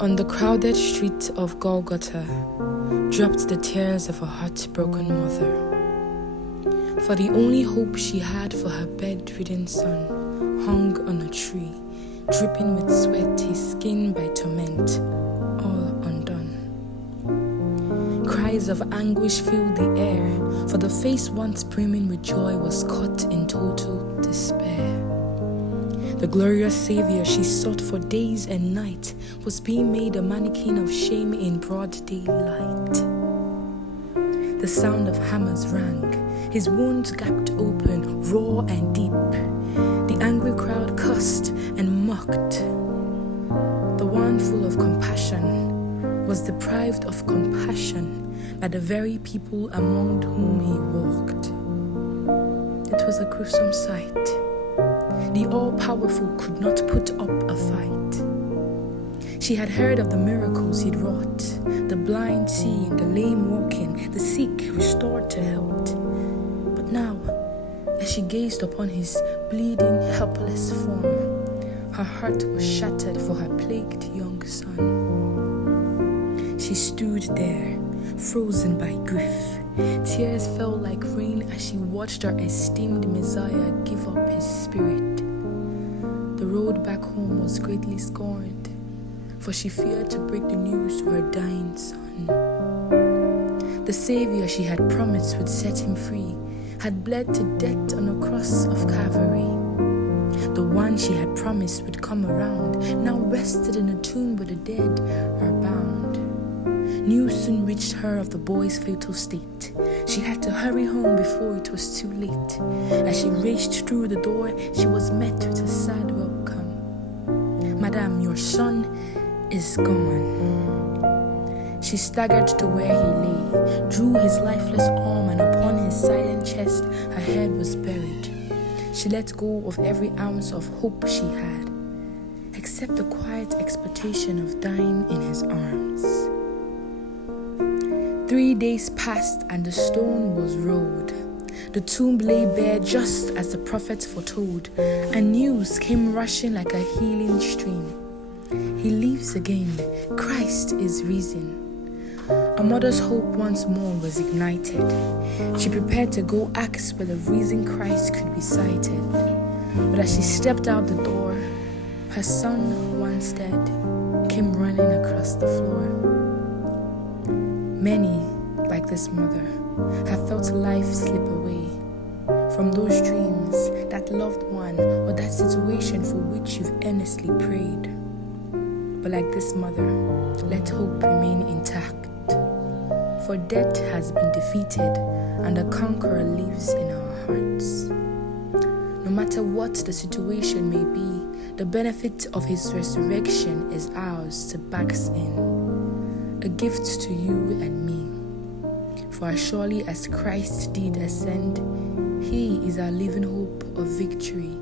On the crowded street of Golgotha, dropped the tears of a heartbroken mother. For the only hope she had for her bedridden son hung on a tree, dripping with sweat, his skin by torment, all undone. Cries of anguish filled the air, for the face once brimming with joy was caught in total despair. The glorious Savior she sought for days and nights was being made a mannequin of shame in broad daylight. The sound of hammers rang, his wounds gaped open, raw and deep. The angry crowd cursed and mocked. The one full of compassion was deprived of compassion by the very people among whom he walked. It was a gruesome sight. The all-powerful could not put up a fight. She had heard of the miracles he'd wrought, the blind seeing, the lame walking, the sick restored to health. But now, as she gazed upon his bleeding, helpless form, her heart was shattered for her plagued young son. She stood there, frozen by grief. Tears fell like rain as she watched her esteemed Messiah give up his spirit. The road back home was greatly scorned, for she feared to break the news to her dying son. The Savior she had promised would set him free had bled to death on a cross of Calvary. The one she had promised would come around now rested in a tomb where the dead are bound. News soon reached her of the boy's fatal state. She had to hurry home before it was too late. As she raced through the door, she was met with a sad welcome. "Madam, your son is gone." She staggered to where he lay, drew his lifeless arm, and upon his silent chest her head was buried. She let go of every ounce of hope she had, except the quiet expectation of dying in his arms. 3 days passed and the stone was rolled. The tomb lay bare just as the prophets foretold, and news came rushing like a healing stream. He lives again. Christ is risen. A mother's hope once more was ignited. She prepared to go ask where the risen Christ could be sighted. But as she stepped out the door, her son, once dead, came running across the floor. Many, like this mother, have felt life slip away from those dreams, that loved one, or that situation for which you've earnestly prayed. But like this mother, let hope remain intact. For death has been defeated, and the conqueror lives in our hearts. No matter what the situation may be, the benefit of his resurrection is ours to bask in. A gift to you and me. For as surely as Christ did ascend, he is our living hope of victory